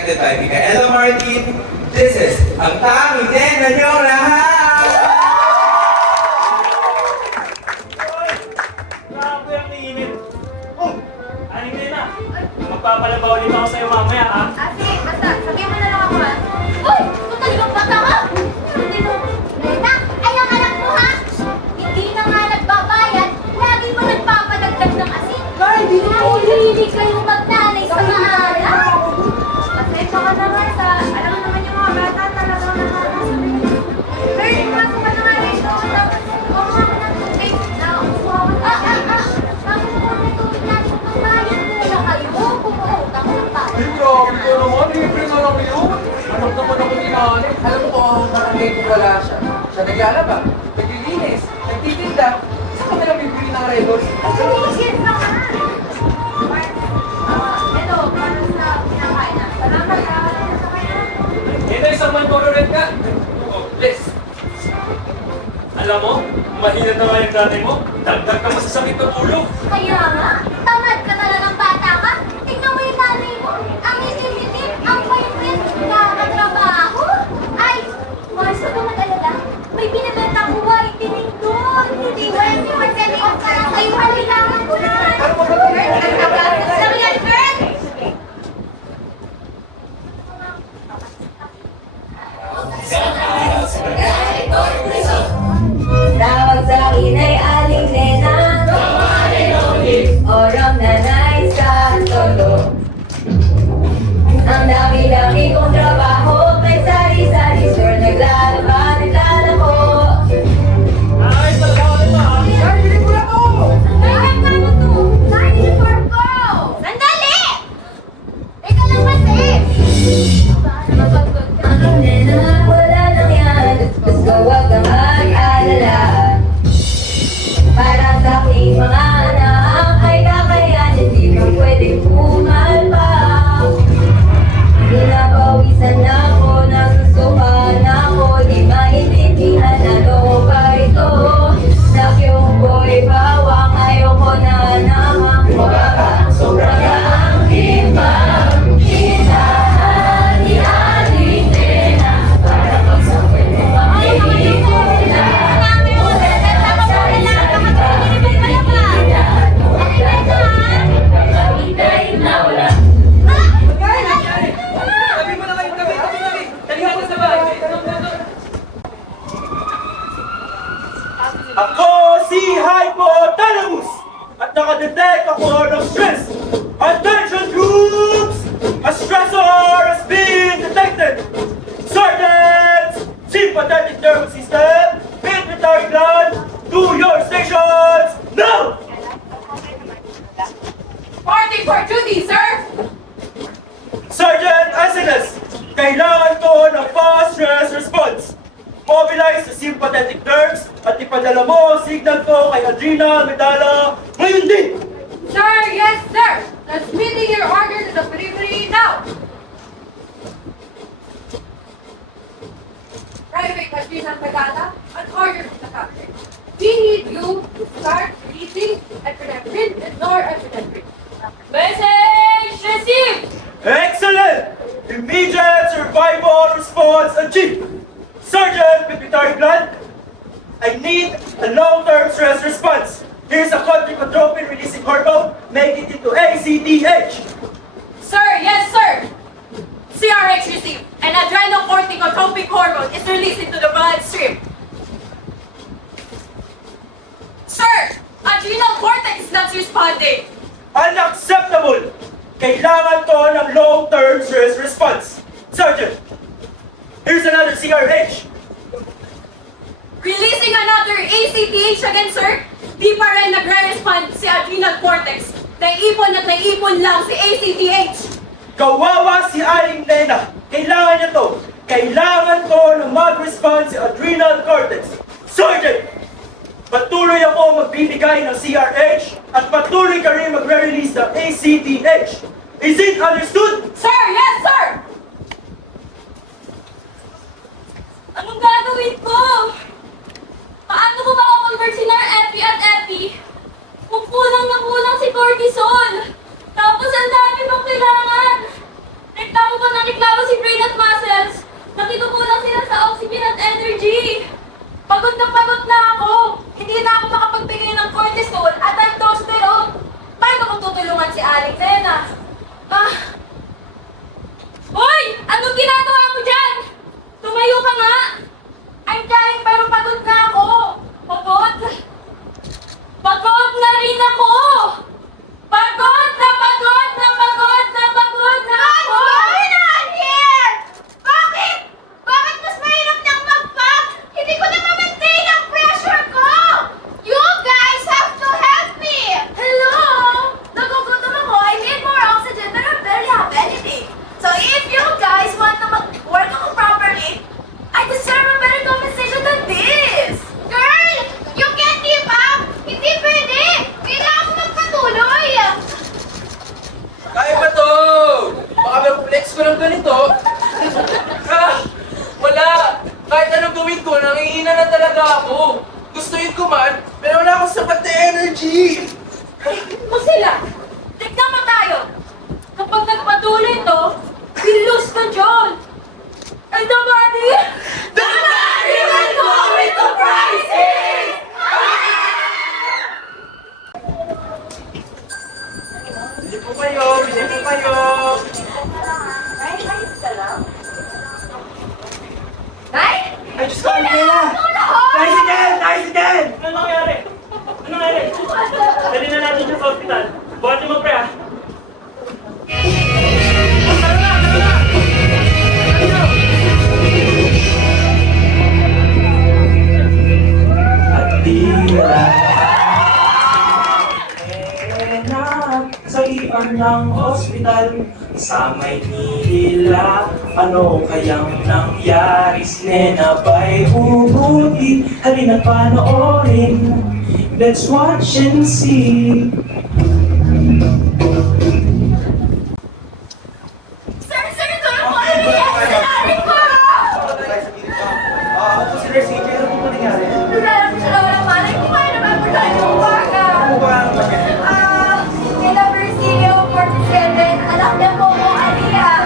directed by Micaela Martin. This is Ang Tanging Nena Niyong Lahat! Grabe ang init. Aling Nena, magpapalabaw ulit ako sa'yo mamaya, ha? Sige, basta, sabihin mo na lang ako, ha? Uy! Kung talagang bata ka! Hindi mo, Nena, ay ang anak mo, ha? Hindi na nga nagbabayad, lagi mo nagpapadagdag ng asin. Hindi na hihilig kayong magnanay sa maaala. Pasensya ka naman sa, alam mo naman yung mga bata talagang nakakasabi. Sir, pumasok ka na nga rito. Tapos, kukuha ka ng tubig. Kukuha ka Tapos kukuha ng tubig natin. Magbayad muna kayo. Kumuutang ng tayo. Grabe ka naman, libre na lang yun. Anak naman ako ni nanay. Alam mo kung ang karangay ko wala siya. Siya naglalaba, naglilinis, nagtitinda. Saan kami lang bibili ng redos? Share ka nga. Ito, para sa pinakain na. Salamat ka. Sa kanya. Ito isang manturulit ka. Bless. Alam mo, mahina na nga yung nanay mo. Dagdag ka masasakit ng ulo. Kaya nga, tamad ka talagang bata ka. Tingnan mo yung nanay mo. Ang itim-itim, ang paypit, nakatrabaho. Ay, Mars, huwag ka mag-alala. May binibenta ko whitening doon. Hindi whitening, whitening ka. Ay, halilangan ko na. Lang yan, girl. Tawag sa akin ay Aling Nena, Orong nanay sa solo. Ang dami-dami kong trabaho, may sari-sari store, naglalaban, naglalako. Ay, talaga ako ito, ha? Ay, bili ko na to! Ay, ano to? Saan yung form ko? Sandali! Teka lang kasi. Aling Nena, wala nang yan, basta huwag kang mag-alala. Para sa aking mga anak ay kakayanin, di ka pwedeng pumalpa. Pinapawisan ako, nasusukan ako, di maintindihan ano ba ito. Nakyong boy, bawang ayoko na naman, baka sobra na ang timbang. Kinahan ni Aling Nena, para pagsapit mo pag-ibig ko na. Tabi mo na kayo, tabi! Tabi ako sa bahay. Ako si Hypothalamus! At nakadetect ako ng stress! Attention troops! A stressor has been detected! Sergeants! Sympathetic nervous system! Pituitary gland! To your stations! Now! Party for duty, sir! Sergeant SNS! Kailangan ko ng fast stress response! Mobilize sa sympathetic nerves at ipadala mo ang signal ko kay Adrina Medalla ngayon din! Sir, yes, sir! Transmitting your order to the periphery now! Private Adrina Medalla, an order from the captain. We need you to start releasing epinephrine and norepinephrine. Message received! Excellent! Immediate survival response achieved! Sergeant Pituitary gland, I need a long-term stress response. Here's a corticotropin-releasing hormone. Make it into ACTH. Sir, yes, sir! CRH received. An adrenocorticotropic hormone is released into the bloodstream. Sir, adrenal cortex is not responding. Unacceptable! Kailangan ko ng long-term stress response. Sergeant, here's another CRH. Releasing another ACTH again, sir. Di pa rin nagre-respond si adrenal cortex. Naiipon at naiipon lang si ACTH. Kawawa si Aling Nena. Kailangan niya to. Kailangan ko na mag-respond si adrenal cortex. Sergeant, patuloy ako magbibigay ng CRH at patuloy ka rin magre-release ng ACTH. Is it understood? Sir, yes, sir! Anong gagawin ko? Paano ko makakonvert si Epi at Epi? Kung kulang na kulang si cortisol. Tapos ang dami mong kailangan. Reklamo pa ng reklamo si Brain at Muscles na kinukulang sila sa oxygen at energy. Pagod na ako. Hindi na ako makapagbigay ng cortisol at aldosterone. Paano kung tutulungan si Aling Nena? Hoy! Anong ginagawa mo dyan? Tumayo ka nga! I'm trying pero pagod na ako. Pagod? Pagod na rin ako! Pagod na pagod na pagod na pagod na ako! What's going on here? Bakit? Bakit mas mahirap niyang mag-pack? Hindi ko na ma-maintain ang pressure ko! You guys have to help me! Hello? Nagugutom ako. I need more oxygen but I barely have anything. So if you guys want to work ako properly, I deserve a better compensation than this! Girl! You can't give up! Hindi pwede! Kailangan ko magpatuloy! Kaya ba to? Baka mag-flex ko ng ganito. Wala. Kahit anong gawin ko, nangihina na talaga ako. Gustuin ko man, pero wala akong sapat na energy. O sila, tignan mo tayo. Kapag nagpatuloy to, we'll lose control. And the body will go into crisis! Bili po kayo, bili po kayo. Nay, ayos ka lang? Nay? Ay, Diyos ko, Aling Nena! Tricycle! Ano nangyari? Ano nangyari? Dali na natin siya sa ospital. Buhatin mo, pre, ah. At tira sa iyan ng ospital sa Maynila. Ano kayang nangyari? Si Nena ba'y ubuti? Halina't panoorin. Let's watch and see. Sir, tulong mo kami! Sinari ko! Ako po si Sir CJ. Ano po ba nangyari? Naglalap siya na walang malay. Hindi kaya naman po tayo ng umaga. Ano ba ang nangyari? Nila Virgilio 47, anak niya po po, Aliyah.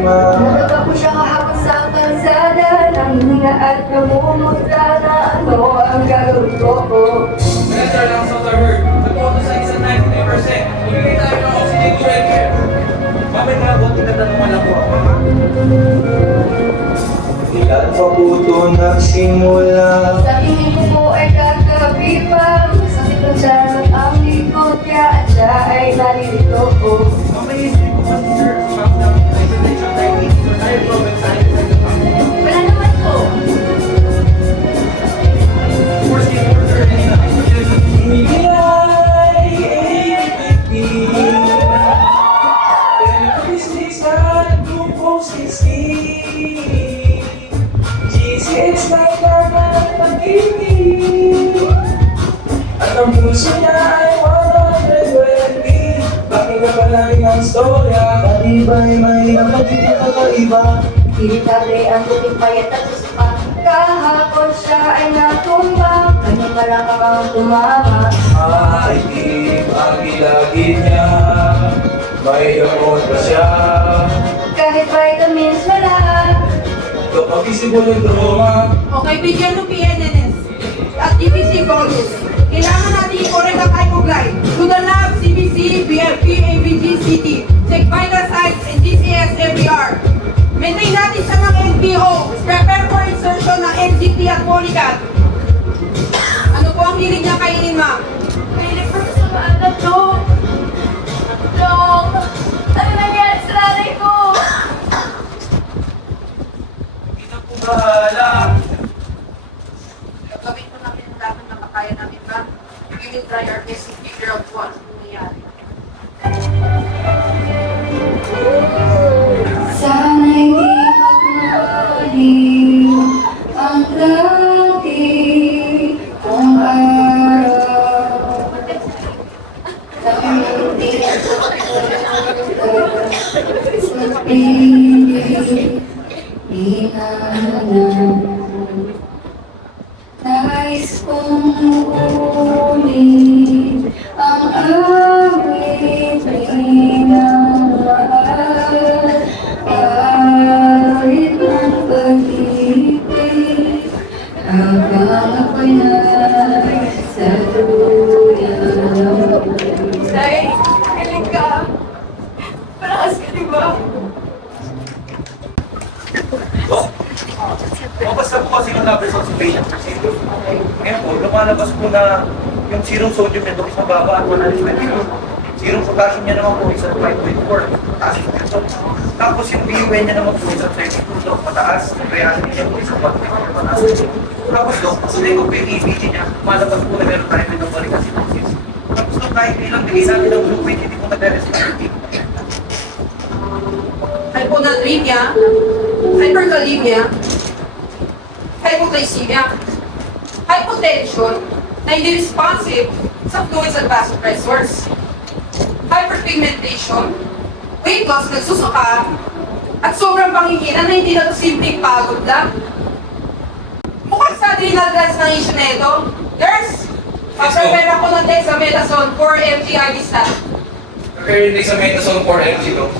Nalaga po siya kahapon sa kalsada. Nanghihinga at namumutla na ano ang gagawin ko po. Sir, lang sa Heard. Nag-auto sa isang 99%. Ibigay tayo ng oxygen to right here. Bakit nga po tinatanungan lang po ako? Ilan pa po ito nagsimula? Sa tingin ko po ay kagabi pa. Sakit ng tiyan at ang likod niya at siya ay nalilito po. Amazing po kasi sir. Found out isolation techniques for high flow and scientific. Wala naman po. Force game order and oxygen. Ibigay, Business na glucose is key. GCS na kailangan pag-ibig. At ang puso niya ay 120. Bakit ka palagi ang storya? Patibay may napatid na kakaiba. Irritable ang puting payat at susuka. Kahapon siya ay natumba. Kanya pala ka bang tumama? Ay, di lagi niya. May gamot pa siya. Kahit vitamins wala. Kapag isipon yung trauma, Okay, bigyan ng PNNS at DPC bonus. Kailangan natin i-correct ang hypoglycemia. To the lab, CBC, BFP, ABG, CT. Check vital signs and GCS every hour. Maintain natin siya ng NPO. Prepare for insertion ng NGT at Polycat. Ano po ang hilig niya kainin, ma'am? Pilit ko sa maalat to. Dong, ano nangyari sa nanay ko? Hindi na po bahala. Gagawin ko namin ang laban na makaya namin, ma'am. We will try our best to figure out kung ano nangyayari. Sana'y di magmahali ang dati kong araw. Hindi sa piling inahanan. Nais kong ulit ang awit lumalabas po na yung serum sodium nito is mababa at 122. Serum potassium niya naman po is at 5.4. Mataas po ito. Tapos yung BUN niya naman po is at 32. So, mataas. Yung creatinine niya po is at 1.4. Mataas po. Tapos Dok, kasi kung yung EBG niya, malabas po na meron tayo metabolic acidosis. Tapos Dok, kahit ilang days natin ang blue weight, hindi po nag-respond. Hyponatremia, hyperkalemia, hypoglycemia, hypotension na hindi responsive sa fluids at vasopressors, hyperpigmentation, weight loss nagsusuka, at sobrang panghihina na hindi na ito simpleng pagod lang. Mukhang sa adrenal glands ng issue na ito. Nurse, pa-prepare ako ng dexamethasone 4 mg IV stat. Prepare sa Metasol 4 mg, Dok.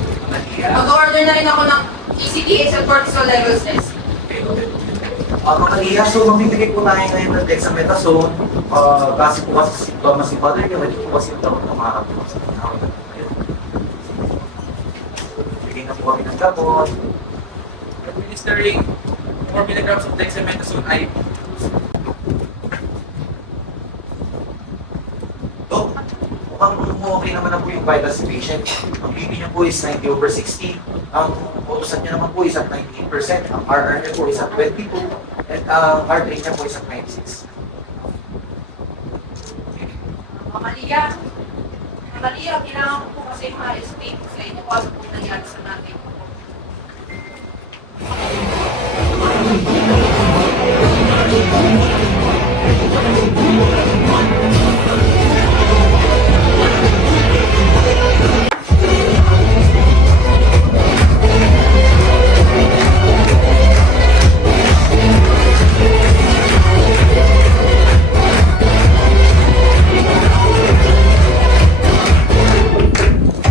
Mag-order na rin ako ng ECTH at cortisol levels test. Makaliya, so mamimigay po tayo ngayon ng dexamethasone. Kasi po kasi simptomas si Father niya, hindi po kasi yung takot na makakapos sa tao. Bigay na po kami ng gamot. Administering 4 milligrams of dexamethasone IV. Dok, mukhang okay naman na po yung vital si patient. Ang BP niya po is 90/60. Ang utusan niya naman po is at 98%. Ang RR niya po is at 22. At ang heart rate niya po is at 96. Maria, kailangan ko po kasi ma-explain ko sa inyo kung ano po nangyari sa natin.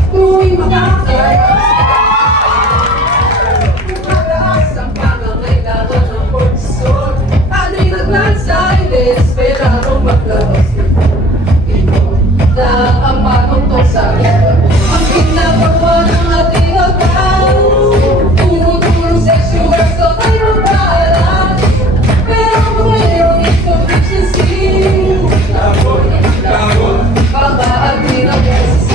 Tuwing makakay, mataas ang pangangailangan ng cortisol. Adrenal glands ay desperadong maglabas. Ito na ang panuntok sa akin. Ang ginagawa ng adrenal glands, tumutulong sexual sa tayo balance. Pero kung mayroong insufficiency, baka adrenal glands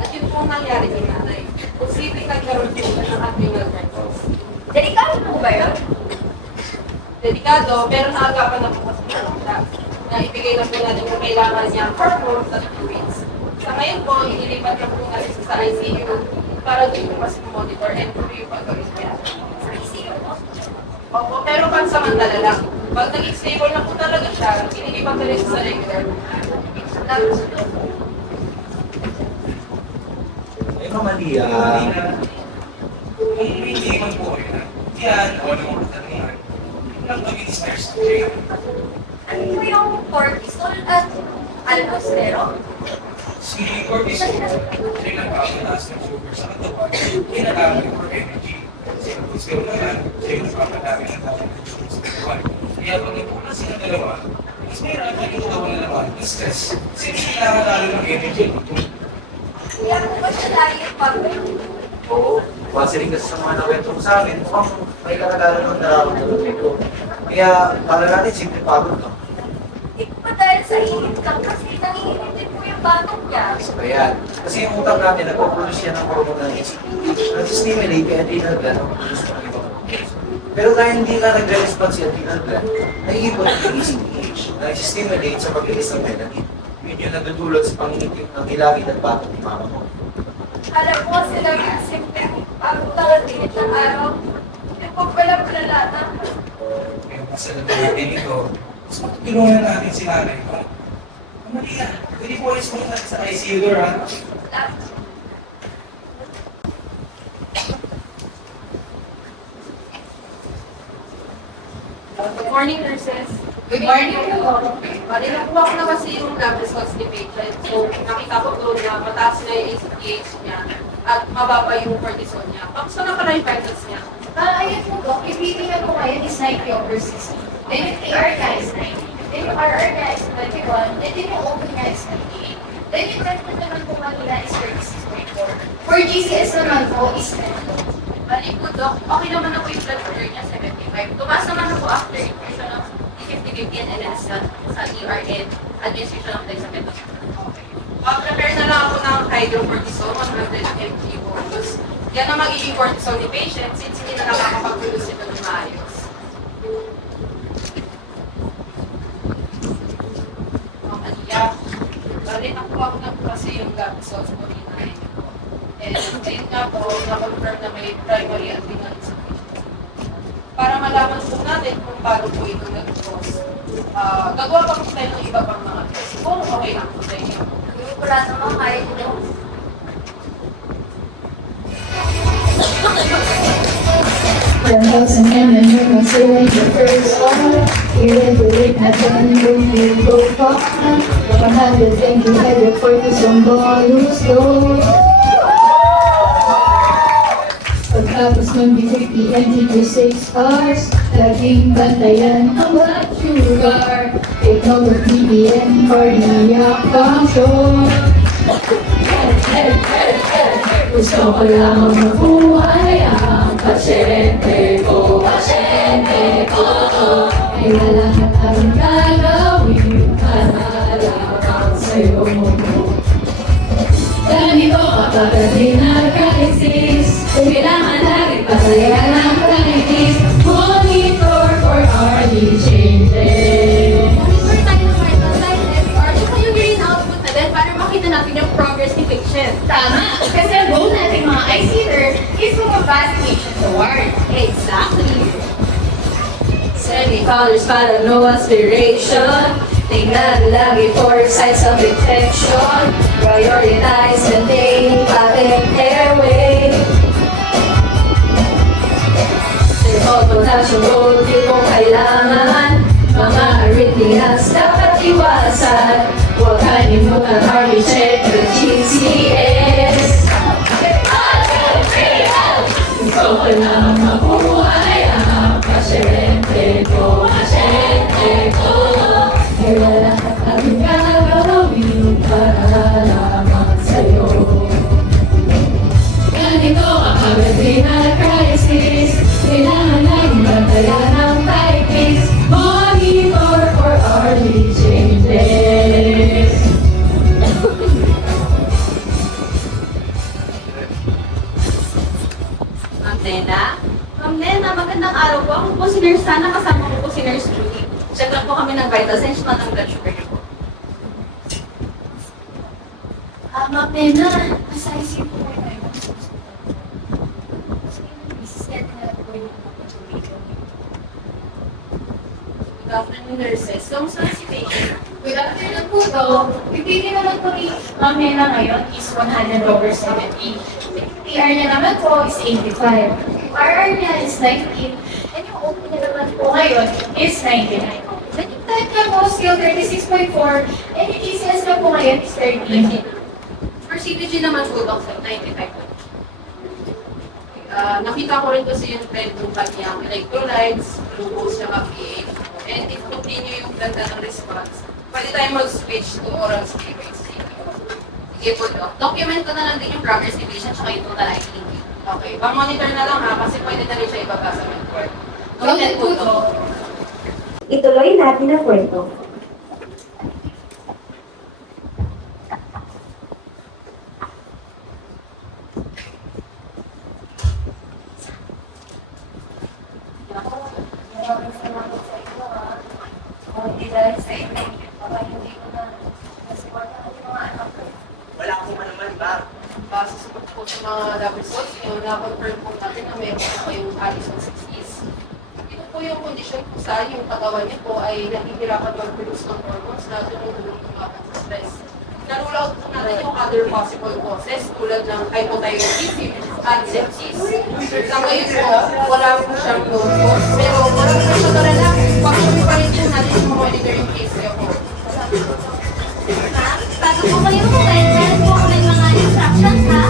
At yun po ang nangyari kay nanay. Posibleng nagkaroon po siya ng adrenal crisis. Delikado po ba yun? Delikado, pero naagapan na po kasi siya na ibigay na po natin kung kailangan niya ang hormones at fluids. Sa ngayon po, inilipat na po natin siya sa ICU para doon po mas monitor and review yung pagkawin niya. Sa ICU po? Opo, pero pansamantala lang. Pag naging stable na po talaga siya, inilipat na rin siya sa regular. Ay, Malia. Kung may iwan po kayo na, yan, o ng mga katanungan, lang kami ni Stars today. Ano po yung cortisol at aldosterone? Si cortisol, pinagpapataas ng sugar sa katawan, ginagamit for energy. Si aldosterone naman, siya yung nagpapadami ng tawag ng sugar sa katawan. Kaya pag napunan sila dalawa, mas mayroon ang katawan na naman, yung stress. Since kailangan lalo ng energy. Kaya po ba siya diet pag Oo, base rin kasi sa mga nawento mo sa akin, mukhang may karagalan ng nararamdaman nito. Kaya, para natin, simple pagod lang. Hindi po ba dahil sa init lang kasi nanginginig din po yung batong niya? So, kaya, kasi yung utak natin, nagpo-produce yan ng hormone ng ACTH, nag-stimulate kaya adrenal gland, nag-produce ng ibang hormones. Pero dahil hindi na nagre-response si adrenal gland, naiipon yung ACTH, nag-stimulate sa pag-release ng melanin. Yun yung nagdudulot sa pangingitim ng hilagid at batok ni mama mo. Alam ko kasi lang yung simple pagod lang at init ng araw. Hindi po pala na. Kaya basta na natin ito, mas matutulungan natin si nanay. Mali na. Pwede po ulit muna sa ICU door, ha? Good morning, nurses. Good morning po. Bali, nakuha ko na kasi yung lab results ni patient. So, nakita ko doon na mataas na yung ACTH niya at mababa yung cortisol niya. Kamusta na pala yung vitals niya? Ayun po, Doc. Yung BP niya po ngayon is 90 over 60. Then yung TR niya is 90. Then yung RR niya is 21. Then yung OP niya is 98. Then yung temper naman po kanina is 36.4. For GCS naman po is 10. Bali po, Doc, okay naman ako yung blood sugar niya, 75. Tumaas naman ako after infusion of 50-50 and NS sa ERN, administration of dexamethasone. Okay. Prepare na lang ako ng hydrocortisone, 100 mg bolus. Yan ang magiging cortisol ni patient since hindi na nakakapag-produce ito ng maayos. Aliyah, bali nakuha ko na po kasi yung lab results po ni Nay. And ayun nga po, na-confirm na may primary adrenal insufficiency. Para malaman po natin kung paano po ito nag-cause. Gagawa pa po tayo ng iba pang mga test. Kung okay lang po sa inyo. Wala naman kaya ko. 1,000 and you're considering the first one. Even though it happened when you go far. 100 and you had your cortisone bonus dose. Pagkatapos ng B50 and to 6 hours. Laging bantayan ang blood sugar. Take note of BPM, cardiac function. Gusto ko lang mabuhay ang pasyente ko, ay lahat ang gagawin para lamang sa'yo. Ganito kapag adrenal crisis, kailangan lagi patayan ang crisis, monitor for early changes. Monitor tayo ng vital signs, FR, tsaka yung urine output na din para makita natin yung progress ni patient. Tama! Kasi ang goal natin mga ICU is kumabas patient sa ward. Exactly. Sending colors para no aspiration. Tingnan lagi for signs of infection. Prioritize maintaining patent airway. Simple potassium gold, di kung kailangan. Mga arrhythmias dapat iwasan. Huwag kalimutan heartbeat check the GCS. Gusto ko lang mabuhay ang pasyente ko, ay wala kang gagawin para lamang sa'yo. Ganito kapag adrenal crisis, kailangan laging bantayan ang typist, monitor for early changes. Ma'am Nena, magandang araw po. Ako po si Nurse Sana, kasama ko po si Nurse Julie. Check lang po kami ng vital signs at ng blood sugar niyo po. Ma'am Nena, nasa ICU po kayo. Set na po yung Good afternoon, nurses. Kamusta na si patient? Good afternoon po, Doc. Bibigyan naman po ni Ma'am Nena ngayon is 100 over 70. TR niya naman po is 85. RR niya is 19. And yung OP niya naman po ngayon is 99. Then yung type niya po, skill 36.4. And yung GCS niya po ngayon is 13. For CBG naman po, Doc, 95 po. Nakita ko rin kasi yung trend ng kanyang electrolytes, glucose, saka pH. And if continue yung ganda ng response, pwede tayo mag-switch to oral steroids. Sige po, Doc. Document ko na lang din yung progress ni patient tsaka yung total acting. Okay, pa-monitor na lang ha, kasi pwede na rin siya ibaba sa report. Noted po, Doc. Ituloy natin ang kwento. Wala ko man naman ba? Base sa po sa mga lab results, yung na-confirm po natin na meron po kayong Allison 60s. Ito po yung kondisyon kung saan yung katawan niyo po ay nahihirapan mag-produce ng hormones na tumutulong tumakan sa stress. Narule out po natin yung other possible causes tulad ng hypothyroidism at sepsis. Sa ngayon po, wala po siyang known cause. Pero wala po siya talaga, patuloy pa rin po natin yung monitoring case niyo po. Ma'am, bago po kayo umuwi, meron po kami mga instructions, ha?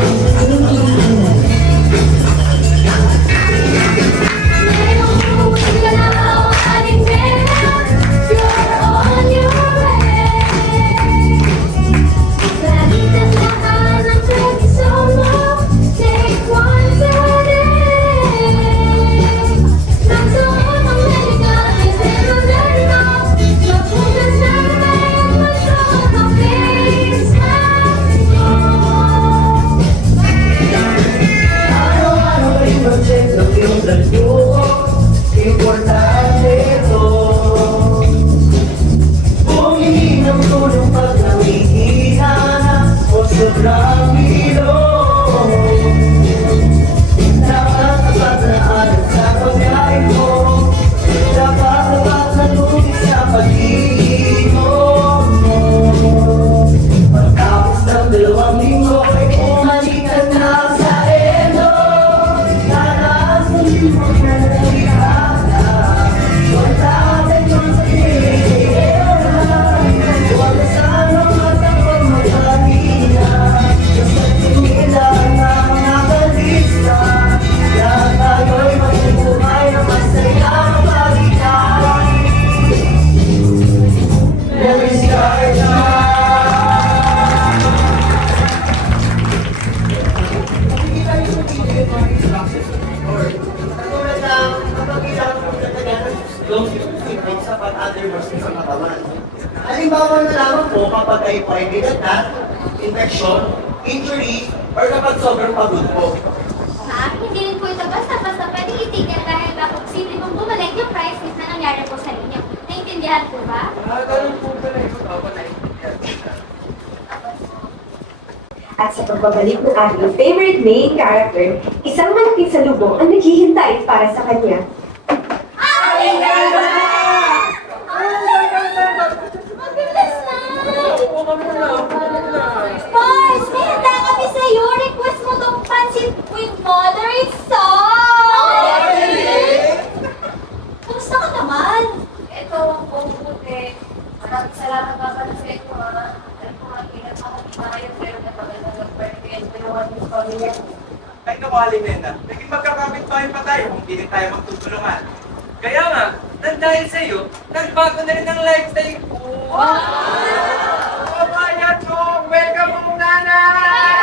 Halimbawa na lamang po kapag kayo po ay nilagnat, infection, injury, or kapag sobrang pagod po. Ma'am, hindi rin po ito basta-basta pwedeng itigil dahil baka posible mong bumalik yung crisis na nangyari po sa inyo. Naintindihan po ba? Ganun po pala yun. Opo, naiintindihan ko siya. At sa pagbabalik ng ating favorite main character, isang malaking salubong ang naghihintay para sa kanya. Mabilis na! Opo, kami na. Boys, may handa kami sa'yo. Request mo tong pansit with moderate sauce! Kumusta ka naman? Ito ang buti. Maraming salamat pa pala sa inyo, ha. Alam ko nga, kinat ako tayo, pero natagal na nag-birthday. Ginawa niyo sa pamilya. Ay nawali, Nena. Naging magkakapit tayo pa tayo kung hindi rin tayo magtutulungan. Kaya nga, nang dahil sa'yo, nagbago na rin ang lifestyle ko. Kabayan ko! Welcome mo, nanay!